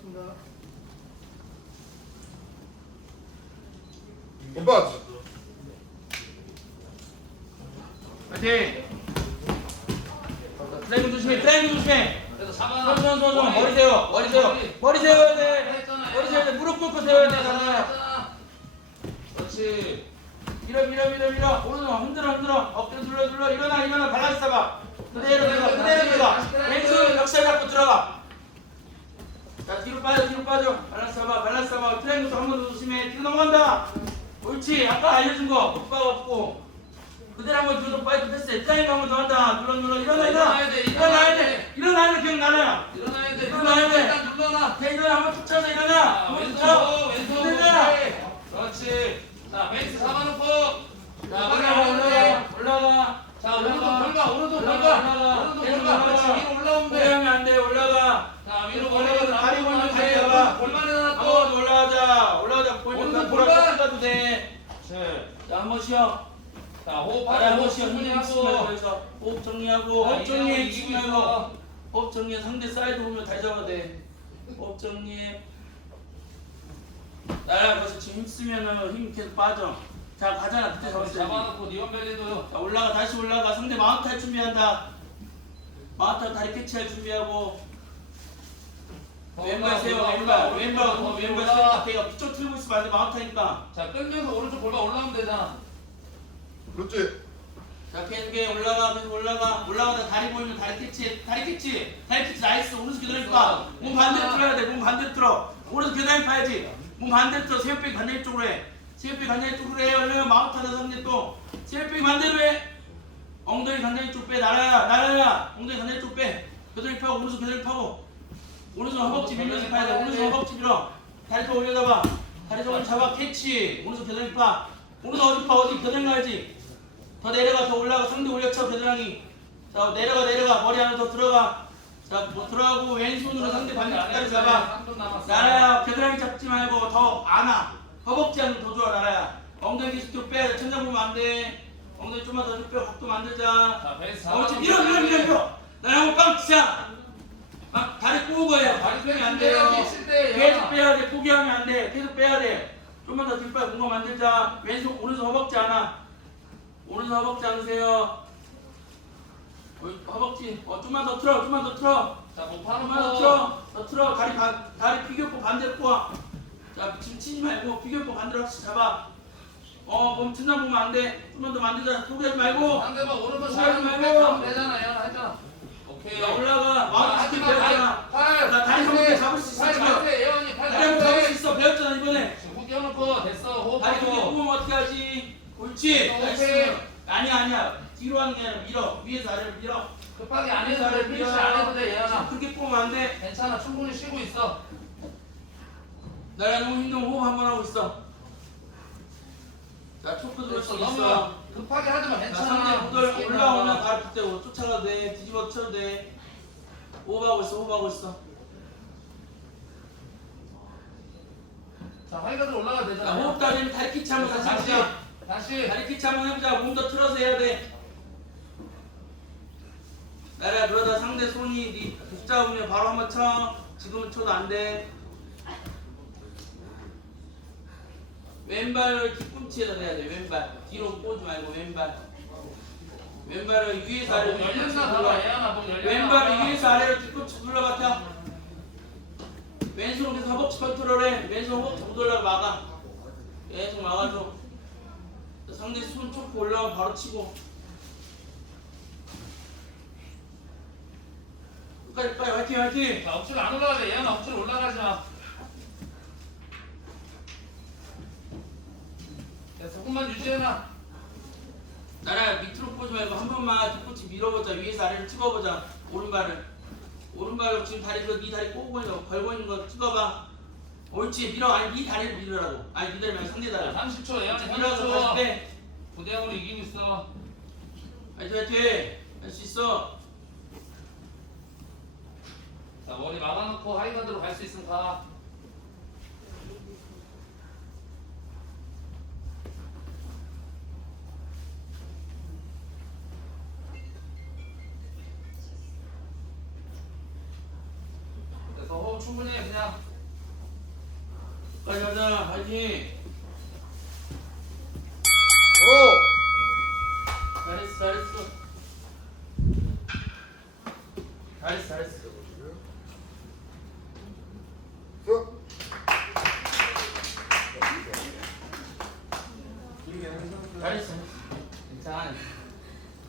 끝났습니다. 오빠 파이팅! 드라이브 조심해, 드라이브 조심해! 그래서 손, 잡아. 손, 손, 손, 머리 세워, 머리 세워, 머리 세워야 돼! 머리 세워야 돼, 무릎 꿇고 세워야 돼, 나는! 그렇지. 밀어, 밀어, 밀어, 밀어. 오른손 흔들어, 흔들어. 어깨 눌러, 눌러. 일어나, 일어나. 밸런스 잡아. 그대로 들어가, 그대로 들어가. 왼손 역살 잡고 들어가. 자, 뒤로 빠져, 뒤로 빠져. 밸런스 잡아, 밸런스 잡아. 트라이앵글 한번 더 조심해. 뒤로 넘어간다. 옳지. 아까 알려준 거. 똑바로 없고. 그대로 한번 뒤로 파이트 패스. 트라이앵글 한번 더 한다. 눌러, 눌러. 일어나, 일어나. 일어나야 돼, 일어나야 돼. 일어나야 돼. 기억나냐? 일어나야 돼. 일어나야 돼. 일단 눌러라. 자, 일어나. 한번 툭 쳐서 일어나. 한번 왼손 왼손. 그렇지. 자, 베이스 잡아놓고. 자, 올라가, 올라가, 올라가. 자, 올라가, 돌봐. 올라가. 오른손 계속 돌봐. 그렇지. 위로 올라오면 돼. 올라가면 안 돼, 올라가. 자, 위로 올라가. 한 또. 번더 올라가자. 올라가자. 보이면 오른손 골반. 가도 돼. 자, 한 번 쉬어. 자, 호흡하고 번 호흡 쉬어. 하고. 그래서 호흡 정리하고, 자, 호흡 정리해. 이기고 중요하고. 있어. 호흡 정리해. 상대 사이드 보면 다리 잡아야 돼. 호흡 정리해. 나야 벌써 지금 힘 쓰면은 힘 계속 빠져. 자, 가잖아. 밑에 자, 잡았어. 잡아놓고 니원벨리도. 자 올라가 다시 올라가 상대 마운트 할 준비한다 마운트 다리 캐치할 준비하고 왼발 세워 왼발 왼발 어, 왼발 세워 대가 이쪽 틀고 있으면 안돼. 마운트 하니까. 자, 끌면서 오른쪽 골반 올라오면 되잖아. 그렇지. 자 계속해 올라가 계속 올라가. 올라가다 다리 보이면 다리 캐치 다리 캐치. 다리 캐치 나이스. 오른손 기다리니까. 몸 반대로 틀어야 돼몸 반대로 틀어. 오른손 계단에 파야지. 몸 반대로 틀어. 세우빼기 반대 쪽으로 해. 세우빼기 반대 쪽으로 해. 얼른 마운트 하다 상대 또. 세우빼기 반대로 해. 엉덩이 간장이 쪽빼. 나라야 나라야. 엉덩이 간장이 쪽빼. 겨드랑이 파고 오른손 겨드랑이 파고 오른손 허벅지 밀면서 파야 돼. 오른손 허벅지 밀어. 다리 좀 올려잡아 다리 좀 잡아. 캐치. 오른손 겨드랑이 파. 오른손 어디 파? 어디? 겨드랑이 가야지. 더 내려가. 더 올라가. 상대 올려쳐 겨드랑이. 자 내려가 내려가. 머리 하나 더 들어가. 자 뭐 들어가고 왼손으로 상대 반대 뒷다리 잡아. 3분 남았어. 나라야 겨드랑이 잡지 말고 더 안아. 허벅지 하는 더 좋아 나라야. 엉덩이 계속 좀 빼. 천장 보면 안 돼. 엉덩이 좀만 더좀 빼. 각도 만들자. 자, 잡아놓고. 밀어 밀어 밀어 밀어. 나랑 한번 빵 치자. 막 다리 꼬고 해 다리 빼면 안 돼요. 계속 야. 빼야 돼. 포기하면 안 돼. 계속 빼야 돼. 좀만 더 뒷발 공간 만들자. 왼손 오른손 허벅지 하나. 오른손 허벅지 안으세요. 허벅지. 어 좀만 더 틀어. 좀만 더 틀어. 자, 목 좀만 더 파놓고. 틀어. 더 틀어. 다리 반 다리 피겨포 반대로 꼬아. 자 지금 치지 말고 피겨포 반대로 확실히 잡아. 어몸 천장 보면 안 돼. 좀만 더 만들자. 포기하지 말고. 상대방 오른손 하지 잡으면 말고. 되잖아. 야, 했잖아. 오케이. 자, 올라가. 마운트 하지마, 배웠잖아 자, 다리 한번 잡을 수 있어, 팔 지금. 예원이. 팔 다리 한번 잡을 수. 있어 배웠잖아 이번에 훅 띄워놓고 됐어. 다리 크게 호흡하고. 뽑으면 어떻게 하지 옳지 어, 나이스 오케이. 아니야 아니야 뒤로 하는 게 아니라 밀어 위에서 아래로 밀어 급하게 안 해도 돼. 피니시 안 해도 돼, 예원아. 크게 뽑으면 안 돼 괜찮아. 충분히 쉬고 있어. 나야 너무 힘든 호흡 한번 하고 있어 자 초크 들을 수 됐어. 있어 너무 급하게 하지 마. 자 괜찮아. 상대 무들 스케이트 올라오면. 바로 그때 쫓아가도 돼 뒤집어 쳐도 돼 호흡하고 있어 호흡하고 있어 자, 하이가들 올라가야 자 되잖아. 호흡 다리는 다리 키치 한번 다시 다시. 해보자 다시. 다리 키치 한번 해보자 몸더 틀어서 해야 돼 나라 그러다 상대 손이 네북 잡으면 바로 한번 쳐 지금은 쳐도 안 돼 왼발을 뒤꿈치에다 대야 돼 왼발 뒤로 꼬지 말고 왼발 왼발을 위에서 자, 아래로 목 뒤꿈치 열렸나 눌러 봐봐. 열렸나 왼발을 봐봐. 위에서 아래로 뒤꿈치 눌러봤자 왼손으로 계속 허벅지 컨트롤해 왼손 허벅지 못 올라가 막아 계속 막아줘 상대 손 초크 올라오면 바로 치고 끝까지 빨리 화이팅 화이팅 자, 억지로 안 올라가자. 예원아, 억지로 마. 됐어. 조금만 유지해놔. 나라 밑으로 보지 말고 한 번만 뒤꿈치 밀어보자 위에서 아래로 찍어보자 오른발을 오른발로 지금 다리 들어 네 다리 꼬고 있는 거 걸고 있는 거 찍어봐. 옳지 밀어. 아니 네 다리를 밀으라고. 아니 네 다리 말고 상대 다리 30초, 예원이 밀어서 다시 30초. 빼 9대 0으로 이기고 있어. 화이팅 화이팅. 할 수 있어. 자, 머리 막아놓고 하이가드로 갈 수 있으면 가. 충분히 해, 그냥. 가자 화이팅 오. 잘했어 잘했어 잘했어 잘했어 서.